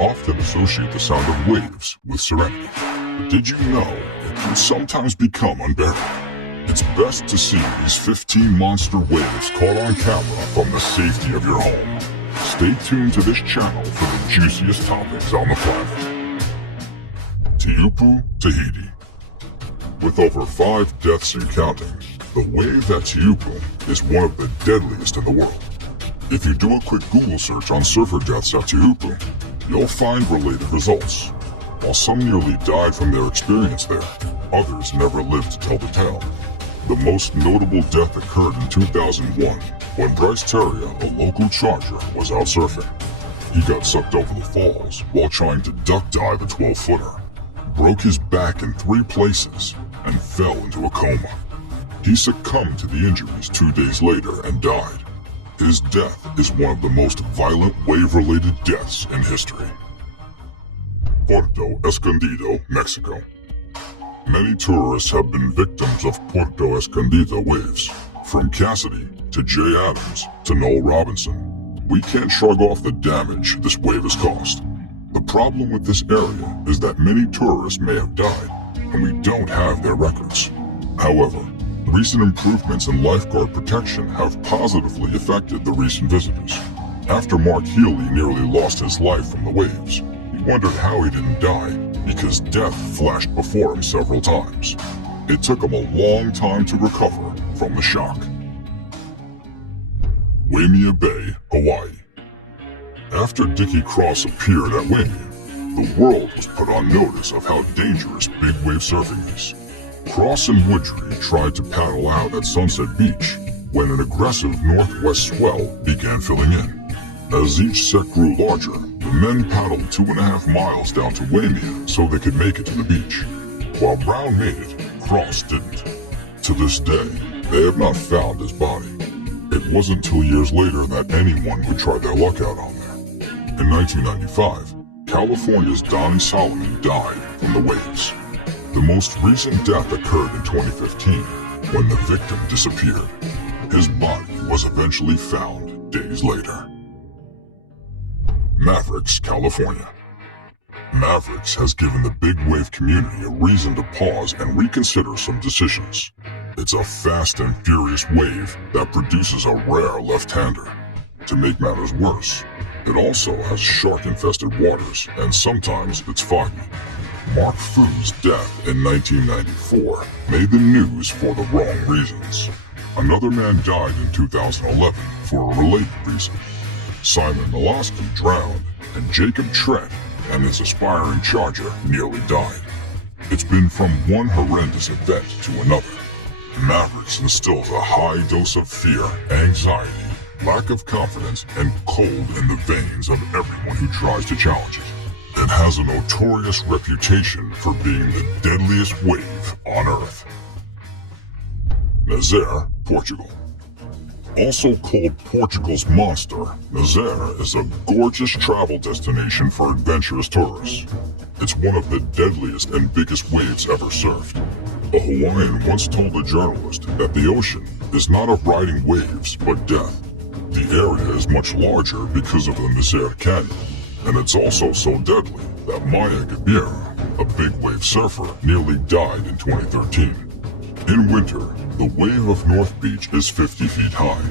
often associate the sound of waves with serenity. But did you know it can sometimes become unbearable? It's best to see these 15 monster waves caught on camera from the safety of your home. Stay tuned to this channel for the juiciest topics on the planet. Teahupoo, Tahiti. With over 5 deaths and counting, the wave at Teahupoo is one of the deadliest in the world. If you do a quick Google search on surfer deaths at Teahupoo, you'll find related results. While some nearly died from their experience there, others never lived to tell the tale. The most notable death occurred in 2001 when Bryce Terrier, a local charger, was out surfing. He got sucked over the falls while trying to duck dive a 12-footer, broke his back in 3 places, and fell into a coma. He succumbed to the injuries 2 days later and died. His death is one of the most violent wave-related deaths in history. Puerto Escondido, Mexico. Many tourists have been victims of Puerto Escondido waves. From Cassidy to Jay Adams to Noel Robinson, we can't shrug off the damage this wave has caused. The problem with this area is that many tourists may have died, and we don't have their records. However, recent improvements in lifeguard protection have positively affected the recent visitors. After Mark Healy nearly lost his life from the waves, he wondered how he didn't die because death flashed before him several times. It took him a long time to recover from the shock. Waimea Bay, Hawaii. After Dickie Cross appeared at Waimea, the world was put on notice of how dangerous big wave surfing is. Cross and Woodry tried to paddle out at Sunset Beach when an aggressive northwest swell began filling in. As each set grew larger, the men paddled 2.5 miles down to Waimea so they could make it to the beach. While Brown made it, Cross didn't. To this day, they have not found his body. It wasn't until years later that anyone would try their luck out on there. In 1995, California's Donnie Solomon died from the waves. The most recent death occurred in 2015 when the victim disappeared. His body was eventually found days later. Mavericks, California. Mavericks has given the big wave community a reason to pause and reconsider some decisions. It's a fast and furious wave that produces a rare left-hander. To make matters worse, it also has shark-infested waters, and sometimes it's foggy. Mark Fu's death in 1994 made the news for the wrong reasons. Another man died in 2011 for a related reason. Simon Miloski drowned, and Jacob Trent and his aspiring charger nearly died. It's been from one horrendous event to another. Mavericks instills a high dose of fear, anxiety, lack of confidence, and cold in the veins of everyone who tries to challenge it. It has a notorious reputation for being the deadliest wave on Earth. Nazaré, Portugal. Also called Portugal's monster, Nazaré is a gorgeous travel destination for adventurous tourists. It's one of the deadliest and biggest waves ever surfed. A Hawaiian once told a journalist that the ocean is not of riding waves, but death. The area is much larger because of the Nazaré Canyon, and it's also so deadly that Maya Gabeira, a big wave surfer, nearly died in 2013. In winter, the wave of North Beach is 50 feet high.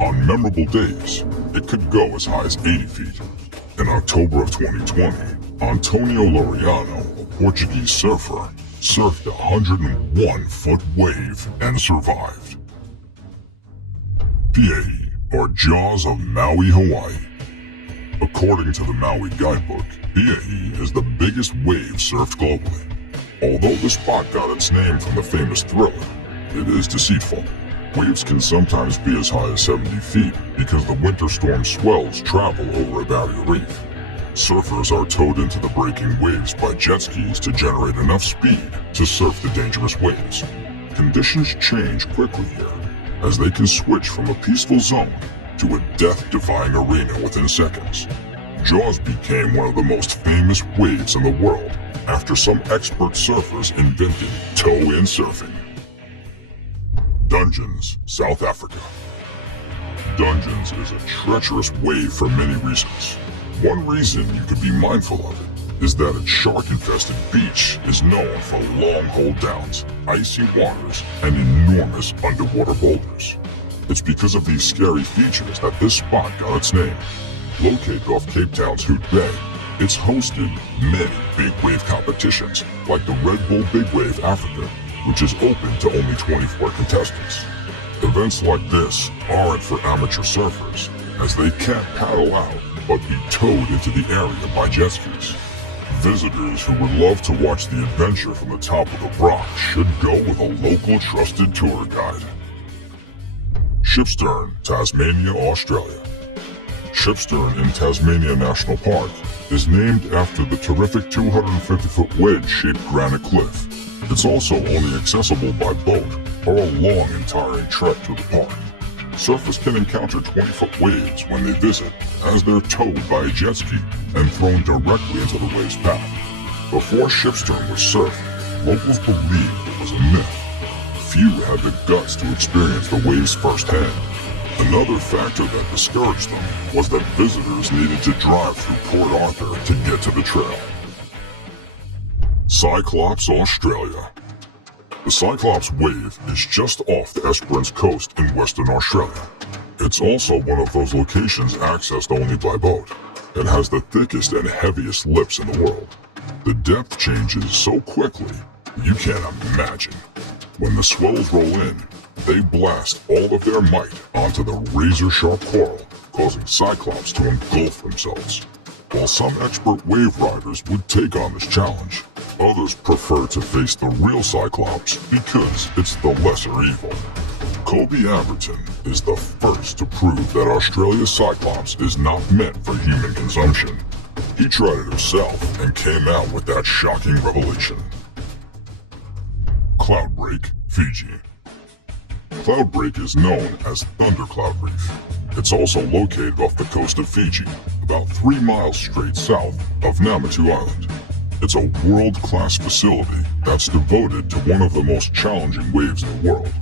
On memorable days, it could go as high as 80 feet. In October of 2020, Antonio Laureano, a Portuguese surfer, surfed a 101-foot wave and survived. Piahi, or Jaws of Maui, Hawaii. According to the Maui Guidebook, Piahi is the biggest wave surfed globally. Although the spot got its name from the famous Thriller, it is deceitful. Waves can sometimes be as high as 70 feet because the winter storm swells travel over a barrier reef. Surfers are towed into the breaking waves by jet skis to generate enough speed to surf the dangerous waves. Conditions change quickly here, as they can switch from a peaceful zone to a death-defying arena within seconds. Jaws became one of the most famous waves in the world after some expert surfers invented toe-in surfing. Dungeons, South Africa. Dungeons is a treacherous wave for many reasons. One reason you could be mindful of it is that its shark-infested beach is known for long hold-downs, icy waters, and enormous underwater boulders. It's because of these scary features that this spot got its name. Located off Cape Town's Hoot Bay, it's hosted many big wave competitions, like the Red Bull Big Wave Africa, which is open to only 24 contestants. Events like this aren't for amateur surfers, as they can't paddle out but be towed into the area by jet skis. Visitors who would love to watch the adventure from the top of the rock should go with a local trusted tour guide. Shipstern, Tasmania, Australia. Shipstern in Tasmania National Park is named after the terrific 250-foot wedge-shaped granite cliff. It's also only accessible by boat or a long and tiring trek to the park. Surfers can encounter 20-foot waves when they visit, as they're towed by a jet ski and thrown directly into the wave's path. Before Shipstern was surfed, locals believed it was a myth. Few had the guts to experience the waves firsthand. Another factor that discouraged them was that visitors needed to drive through Port Arthur to get to the trail. Cyclops, Australia. The Cyclops Wave is just off the Esperance coast in Western Australia. It's also one of those locations accessed only by boat. It has the thickest and heaviest lips in the world. The depth changes so quickly, you can't imagine. When the swells roll in, they blast all of their might onto the razor-sharp coral, causing Cyclops to engulf themselves. While some expert wave riders would take on this challenge, others prefer to face the real Cyclops because it's the lesser evil. Kobe Aberton is the first to prove that Australia's Cyclops is not meant for human consumption. He tried it himself and came out with that shocking revelation. Cloudbreak, Fiji. Cloudbreak is known as Thundercloud Reef. It's also located off the coast of Fiji, about 3 miles straight south of Namatu Island. It's a world-class facility that's devoted to one of the most challenging waves in the world.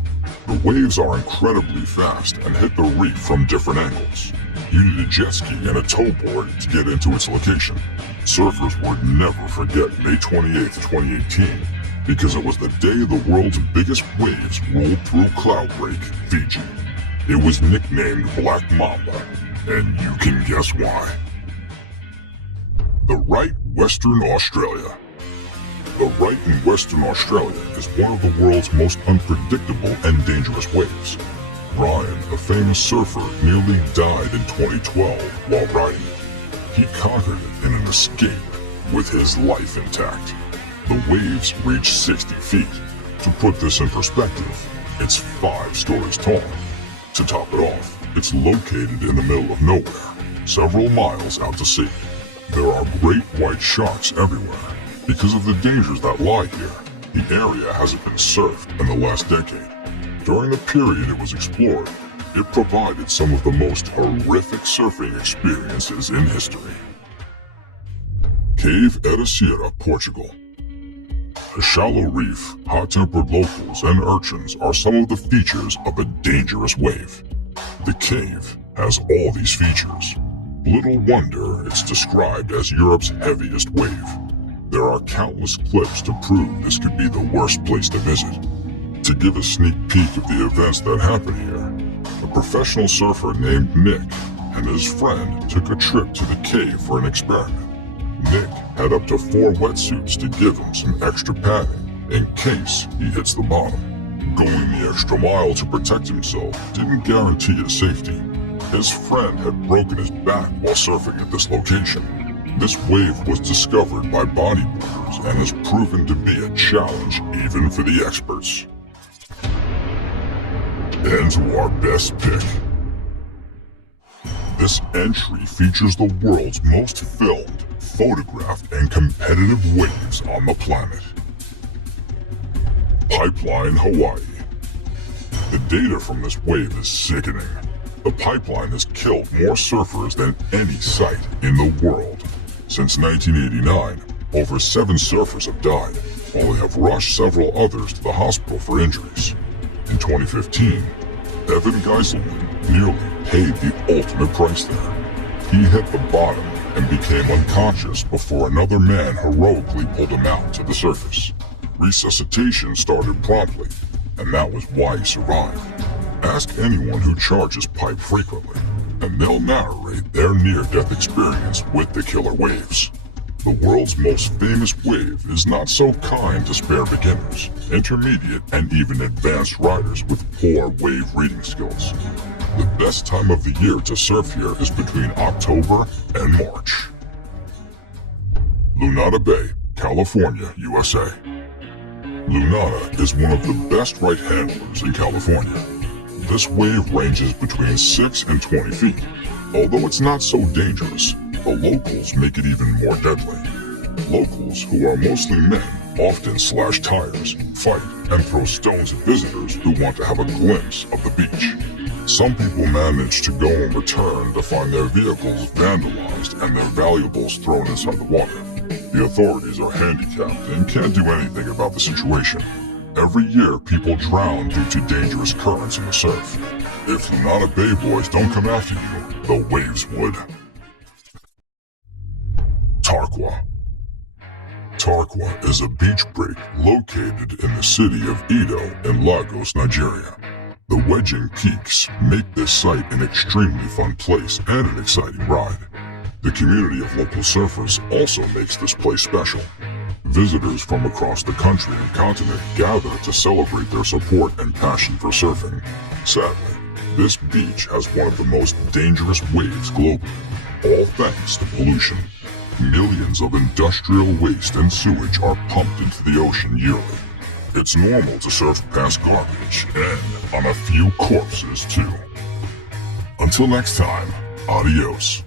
The waves are incredibly fast and hit the reef from different angles. You need a jet ski and a towboard to get into its location. Surfers would never forget May 28, 2018, because it was the day the world's biggest waves rolled through Cloudbreak, Fiji. It was nicknamed Black Mamba, and you can guess why. The Right, Western Australia. The Right in Western Australia is one of the world's most unpredictable and dangerous waves. Brian, a famous surfer, nearly died in 2012 while riding it. He conquered it in an escape with his life intact. The waves reach 60 feet. To put this in perspective, it's 5 stories tall. To top it off, it's located in the middle of nowhere, several miles out to sea. There are great white sharks everywhere. Because of the dangers that lie here, the area hasn't been surfed in the last decade. During the period it was explored, it provided some of the most horrific surfing experiences in history. Cave Ericeira, Portugal. A shallow reef, hot-tempered locals, and urchins are some of the features of a dangerous wave. The cave has all these features. Little wonder it's described as Europe's heaviest wave. There are countless clips to prove this could be the worst place to visit. To give a sneak peek of the events that happen here, a professional surfer named Nick and his friend took a trip to the cave for an experiment. Nick had up to 4 wetsuits to give him some extra padding in case he hits the bottom. Going the extra mile to protect himself didn't guarantee his safety. His friend had broken his back while surfing at this location. This wave was discovered by bodybuilders and has proven to be a challenge even for the experts. And to our best pick. This entry features the world's most filmed, photographed, and competitive waves on the planet. Pipeline, Hawaii. The data from this wave is sickening. The pipeline has killed more surfers than any site in the world. Since 1989, over 7 surfers have died, while they have rushed several others to the hospital for injuries. In 2015, Evan Geiselman nearly paid the ultimate price there. He hit the bottom and became unconscious before another man heroically pulled him out to the surface. Resuscitation started promptly, and that was why he survived. Ask anyone who charges pipe frequently, and they'll narrate their near-death experience with the killer waves. The world's most famous wave is not so kind to spare beginners, intermediate, and even advanced riders with poor wave reading skills. The best time of the year to surf here is between October and March. Lunada Bay, California, USA. Lunada is one of the best right handlers in California. This wave ranges between 6 and 20 feet. Although it's not so dangerous, the locals make it even more deadly. Locals, who are mostly men, often slash tires, fight, and throw stones at visitors who want to have a glimpse of the beach. Some people manage to go and return to find their vehicles vandalized and their valuables thrown inside the water. The authorities are handicapped and can't do anything about the situation. Every year, people drown due to dangerous currents in the surf. If Lunada Bay boys don't come after you, the waves would. Tarkwa. Tarkwa is a beach break located in the city of Edo in Lagos, Nigeria. The wedging peaks make this site an extremely fun place and an exciting ride. The community of local surfers also makes this place special. Visitors from across the country and continent gather to celebrate their support and passion for surfing. Sadly, this beach has one of the most dangerous waves globally, all thanks to pollution. Millions of industrial waste and sewage are pumped into the ocean yearly. It's normal to surf past garbage and on a few corpses too. Until next time, adios.